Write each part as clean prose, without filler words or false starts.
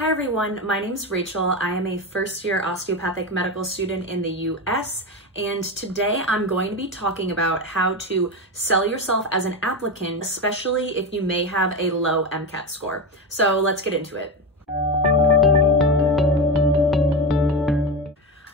Hi everyone, my name's Rachel. I am a first-year osteopathic medical student in the US, and today I'm going to be talking about how to sell yourself as an applicant, especially if you may have a low MCAT score. So let's get into it.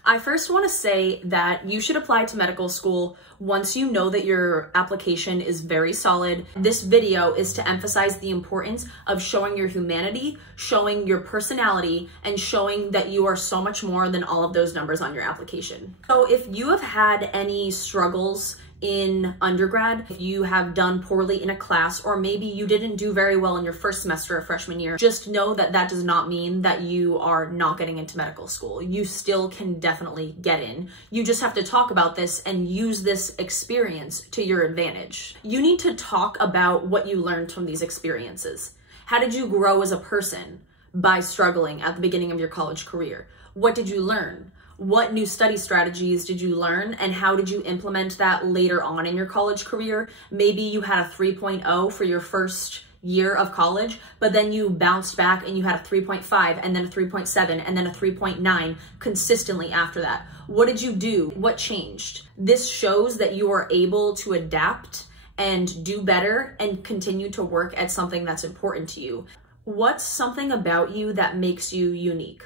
I first want to say that you should apply to medical school once you know that your application is very solid. This video is to emphasize the importance of showing your humanity, showing your personality, and showing that you are so much more than all of those numbers on your application. So if you have had any struggles in undergrad, if you have done poorly in a class, or maybe you didn't do very well in your first semester of freshman year, just know that that does not mean that you are not getting into medical school. You still can definitely get in. You just have to talk about this and use this experience to your advantage. You need to talk about what you learned from these experiences. How did you grow as a person by struggling at the beginning of your college career? What did you learn? What new study strategies did you learn, and how did you implement that later on in your college career? Maybe you had a 3.0 for your first year of college, but then you bounced back and you had a 3.5 and then a 3.7 and then a 3.9 consistently after that. What did you do? What changed? This shows that you are able to adapt and do better and continue to work at something that's important to you. What's something about you that makes you unique?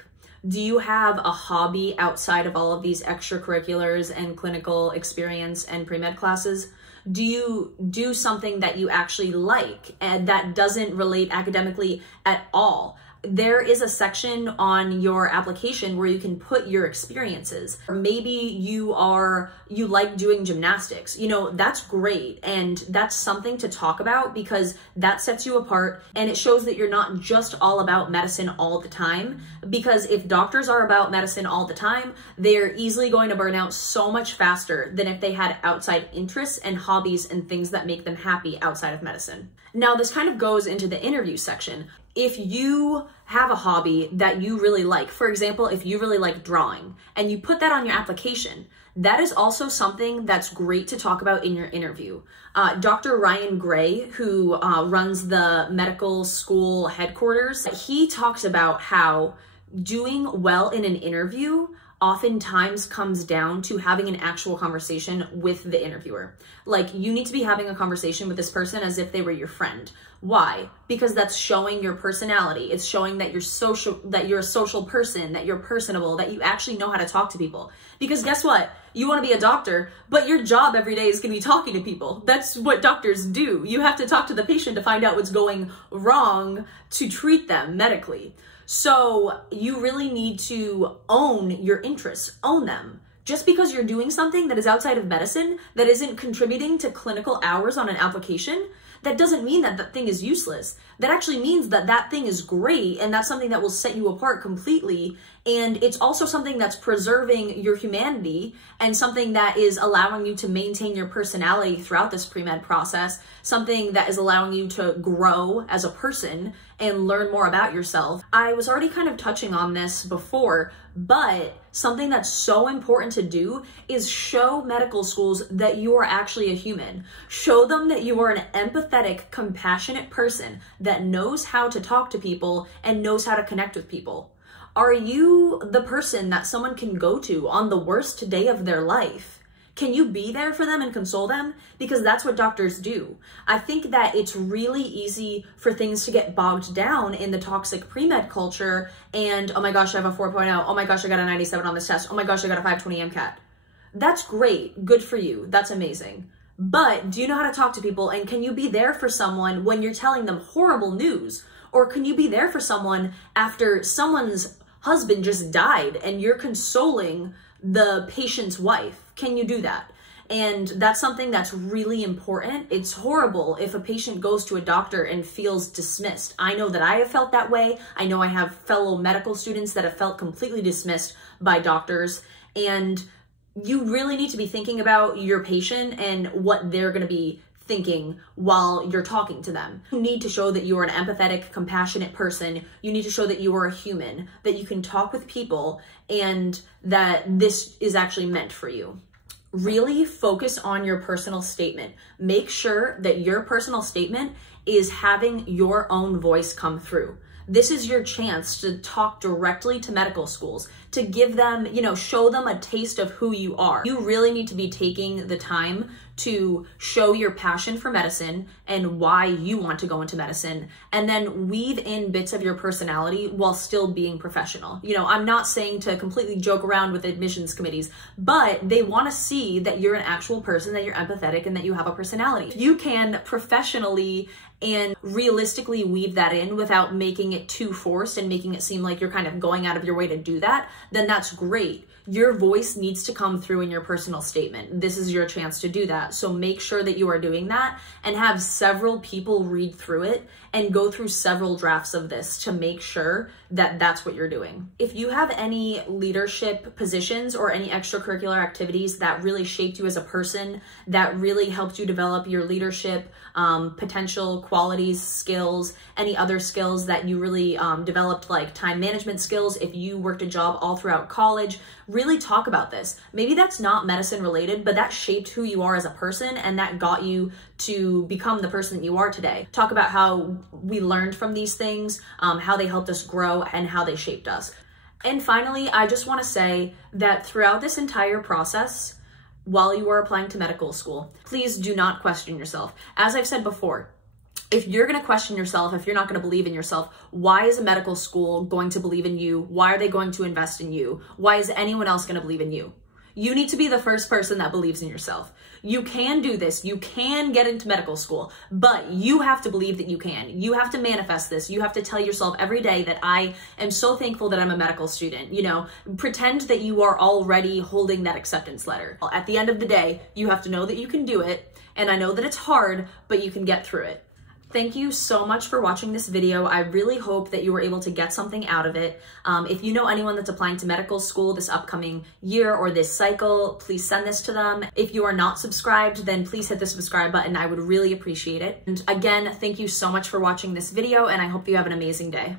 Do you have a hobby outside of all of these extracurriculars and clinical experience and pre-med classes? Do you do something that you actually like and that doesn't relate academically at all? There is a section on your application where you can put your experiences. Or maybe you like doing gymnastics. You know, that's great. And that's something to talk about because that sets you apart and it shows that you're not just all about medicine all the time. Because if doctors are about medicine all the time, they're easily going to burn out so much faster than if they had outside interests and hobbies and things that make them happy outside of medicine. Now, this kind of goes into the interview section. If you have a hobby that you really like, for example, if you really like drawing and you put that on your application, that is also something that's great to talk about in your interview. Dr. Ryan Gray, who runs the medical school headquarters, he talks about how doing well in an interview oftentimes comes down to having an actual conversation with the interviewer. Like, you need to be having a conversation with this person as if they were your friend. Why? Because that's showing your personality. It's showing that you're a social person, that you're personable, that you actually know how to talk to people. Because guess what? You want to be a doctor, but your job every day is going to be talking to people. That's what doctors do. You have to talk to the patient to find out what's going wrong to treat them medically. So you really need to own your interests, own them. Just because you're doing something that is outside of medicine, that isn't contributing to clinical hours on an application, that doesn't mean that that thing is useless. That actually means that that thing is great and that's something that will set you apart completely. And it's also something that's preserving your humanity and something that is allowing you to maintain your personality throughout this pre-med process, something that is allowing you to grow as a person and learn more about yourself. I was already kind of touching on this before, but something that's so important to do is show medical schools that you are actually a human. Show them that you are an empathetic, compassionate person that knows how to talk to people and knows how to connect with people. Are you the person that someone can go to on the worst day of their life? Can you be there for them and console them? Because that's what doctors do. I think that it's really easy for things to get bogged down in the toxic pre-med culture and, oh my gosh, I have a 4.0. Oh my gosh, I got a 97 on this test. Oh my gosh, I got a 520 MCAT. That's great. Good for you. That's amazing. But do you know how to talk to people? And can you be there for someone when you're telling them horrible news? Or can you be there for someone after someone's husband just died and you're consoling the patient's wife? Can you do that? And that's something that's really important. It's horrible if a patient goes to a doctor and feels dismissed. I know that I have felt that way. I know I have fellow medical students that have felt completely dismissed by doctors. And you really need to be thinking about your patient and what they're going to be thinking while you're talking to them. You need to show that you are an empathetic, compassionate person. You need to show that you are a human, that you can talk with people, and that this is actually meant for you. Really focus on your personal statement. Make sure that your personal statement is having your own voice come through. this is your chance to talk directly to medical schools, to give them, show them a taste of who you are. You really need to be taking the time to show your passion for medicine and why you want to go into medicine, and then weave in bits of your personality while still being professional. I'm not saying to completely joke around with admissions committees, but they want to see that you're an actual person, that you're empathetic, and that you have a personality. If you can professionally and realistically weave that in without making it too forced and making it seem like you're kind of going out of your way to do that, then that's great. Your voice needs to come through in your personal statement. This is your chance to do that. So make sure that you are doing that and have several people read through it and go through several drafts of this to make sure that that's what you're doing. If you have any leadership positions or any extracurricular activities that really shaped you as a person, that really helped you develop your leadership potential, qualities, skills, any other skills that you really developed, like time management skills, if you worked a job all throughout college, really talk about this. Maybe that's not medicine related, but that shaped who you are as a person and that got you to become the person that you are today. Talk about how we learned from these things, how they helped us grow, and how they shaped us. And finally, I just want to say that throughout this entire process, while you are applying to medical school, please do not question yourself. As I've said before, if you're going to question yourself, if you're not going to believe in yourself, why is a medical school going to believe in you? Why are they going to invest in you? Why is anyone else going to believe in you? You need to be the first person that believes in yourself. You can do this. You can get into medical school, but you have to believe that you can. You have to manifest this. You have to tell yourself every day that I am so thankful that I'm a medical student. Pretend that you are already holding that acceptance letter. At the end of the day, you have to know that you can do it. And I know that it's hard, but you can get through it. Thank you so much for watching this video. I really hope that you were able to get something out of it. If you know anyone that's applying to medical school this upcoming year or this cycle, please send this to them. If you are not subscribed, then please hit the subscribe button. I would really appreciate it. And again, thank you so much for watching this video, and I hope you have an amazing day.